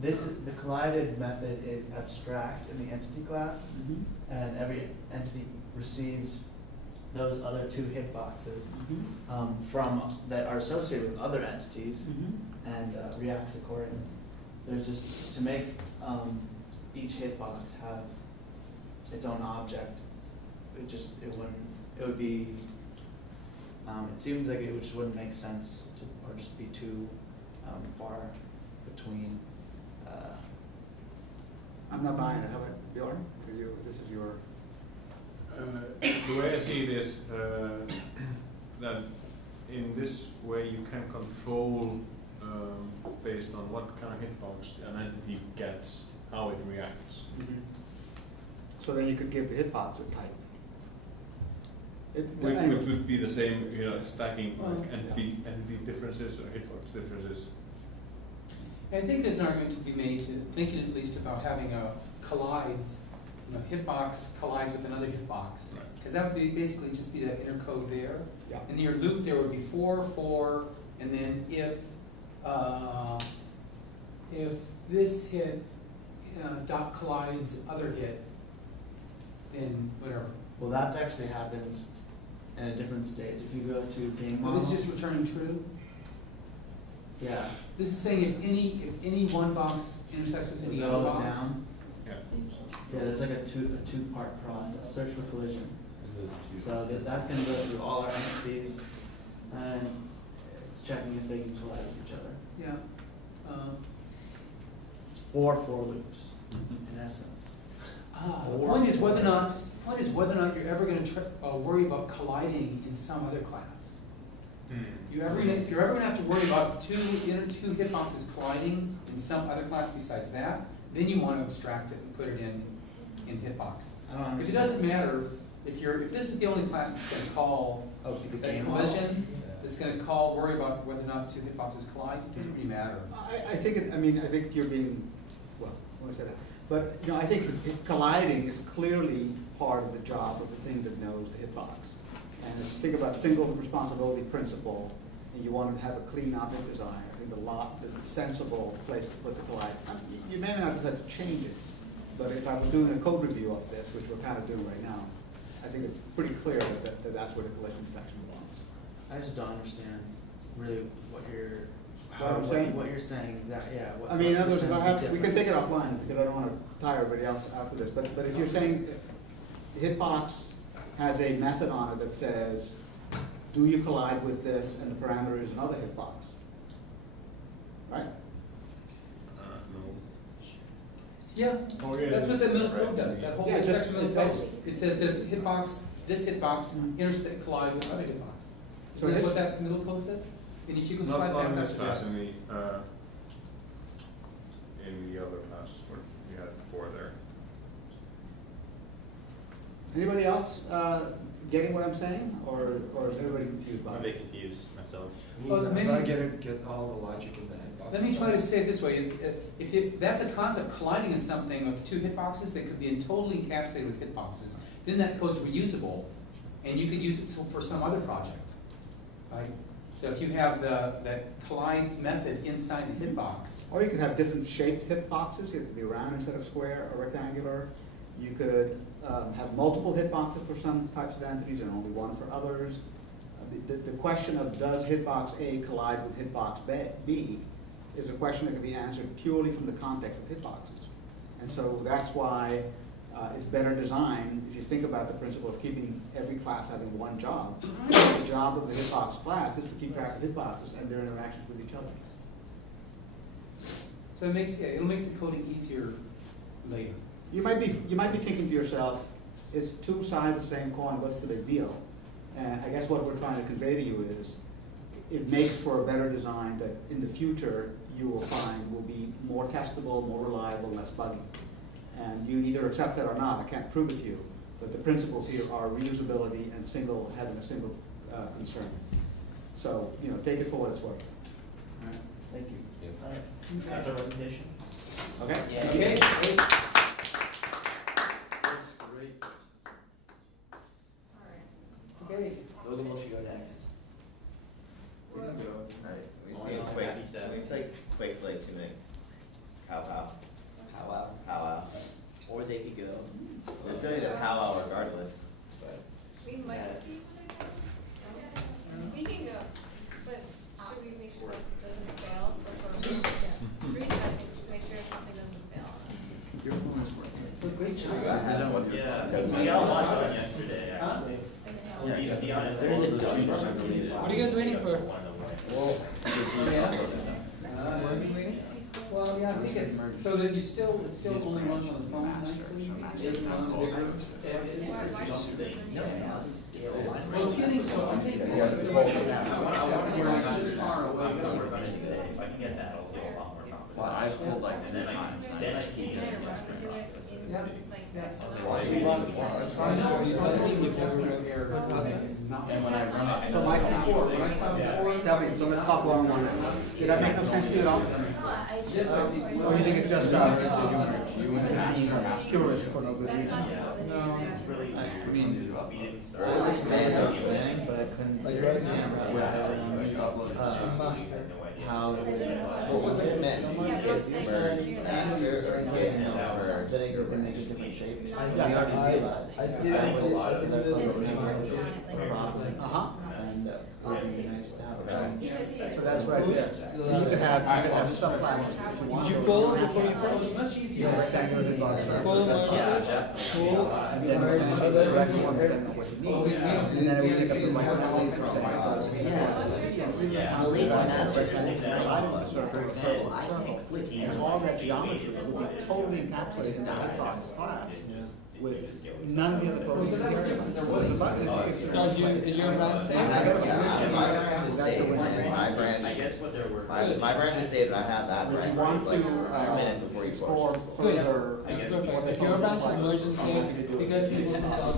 The collided method is abstract in the entity class, and every entity receives those other two hitboxes from that are associated with other entities and reacts accordingly. There's just to make each hitbox have its own object. It would be. It seems like it just wouldn't make sense to, or just be too far between. I'm not buying it. How about Bjorn? For you, this is your. The way I see it is that in this way you can control based on what kind of hitbox an entity gets, how it reacts. So then you could give the hitbox a type. Which would be the same, stacking like entity differences or hitbox differences. I think there's an argument to be made to thinking at least about having a collides, hitbox collides with another hitbox. Because that would be basically just be that inner code there. Yeah. In your loop there would be 4, 4, and then if this hit dot collides other hit, then whatever. Well, that actually happens in a different stage. If you go to game But model. this is just returning true. Yeah. This is saying if any one box intersects with any other box. Down. Yeah. Yeah, there's like a two-part process. Search for collision. So that's going to go through all our entities, and it's checking if they can collide with each other. Yeah. It's 4 for loops, in essence. The point is whether or not you're ever going to worry about colliding in some other class. If you're ever going to have to worry about two hitboxes colliding in some other class besides that, then you want to abstract it and put it in hitbox. If it doesn't matter, if this is the only class that's going to call a collision, that's going to worry about whether or not two hitboxes collide, it doesn't really matter. I think you're being, well, I want to say that. But I think colliding is clearly part of the job of the thing that knows the hitbox. And if you think about single responsibility principle, and you want to have a clean object design, I think the sensible place to put the collide. You may not decide to change it, but if I was doing a code review of this, which we're kind of doing right now, I think it's pretty clear that that's where the collision detection belongs. I just don't understand really what you're saying exactly. Yeah. In other words, we can take it offline because I don't want to tire everybody else after this. But if you're saying the hitbox has a method on it that says, do you collide with this, and the parameter is another hitbox, right? No. Yeah, Oh, yeah, that's what the middle code does. That whole Yeah, section of the just- code. It says, does this hitbox intersect collide with other hitbox? So Isn't that this- what that middle code says? And if you can slide Not in that this back. class, in the other class where we had 4 there. Anybody else getting what I'm saying, or is everybody confused by I'm a it? bit confused myself. Well, As maybe- I get all the logic in the hitbox. Let me try to say it this way. If that's a concept, colliding is something with two hitboxes that could be totally encapsulated with hitboxes, then that code's reusable, and you could use it for some other project, right? So if you have that collides method inside the hitbox. Or you could have different shaped hitboxes. It could be round instead of square or rectangular. You could have multiple hitboxes for some types of entities and only one for others. The question of does hitbox A collide with hitbox B is a question that can be answered purely from the context of hitboxes. And so that's why it's better designed, if you think about the principle of keeping every class having one job. The job of the hitbox class is to keep track of hitboxes and their interactions with each other. So it'll make the coding easier later. You might be thinking to yourself, it's two sides of the same coin, what's the big deal? And I guess what we're trying to convey to you is, it makes for a better design that in the future you will find will be more testable, more reliable, less buggy. And you either accept that or not, I can't prove it to you, but the principles here are reusability and having a single concern. So, take it for what it's worth. All right. Thank you. Yep. All right. That's our presentation. Okay? Yeah. Okay? Alright. Okay. Logan, will you go next? We can go. Alright, Only we on quick, happy stuff. we like quick, like 2 minute powwow. Powwow. Or they could go. It's still need a powwow regardless, but. We might be So that it still only runs on the phone nicely, it doesn't run on the bigger devices? Well, it's getting, so I think we're just far away. If I can get that, I'll feel a lot more confident. Well, I've pulled like 3 times, and I just keep getting the expert process. Yeah. And when I run it, So Michael, tell me, so let's talk one-on-one. Did that make no sense to you at all? Yes, I think. Or you think it's just, you being curious for no good reason? I mean, I understand what you're saying, but I couldn't. Like right now, How. what was the commitment? Yeah, but I'm saying Where it's too bad. after getting over, Vinegar can make a different shape. I did Uh-huh. And it would be nice to have. So that's right there. You could have some classes if you want. Did you pull before you pull? It's much easier. Yeah, standard advice. Pull, Pull. And then direct one, then what you need. And then we pick up the microphone for saying, The latest master is like and all that geometry would be totally encapsulated in that class with none of the other programs. Is your brand safe? My branch is saved, I have that If you branch, want it's like to, a minute before you explore close. Good, further. that's perfect. If your branch is emergency, because people from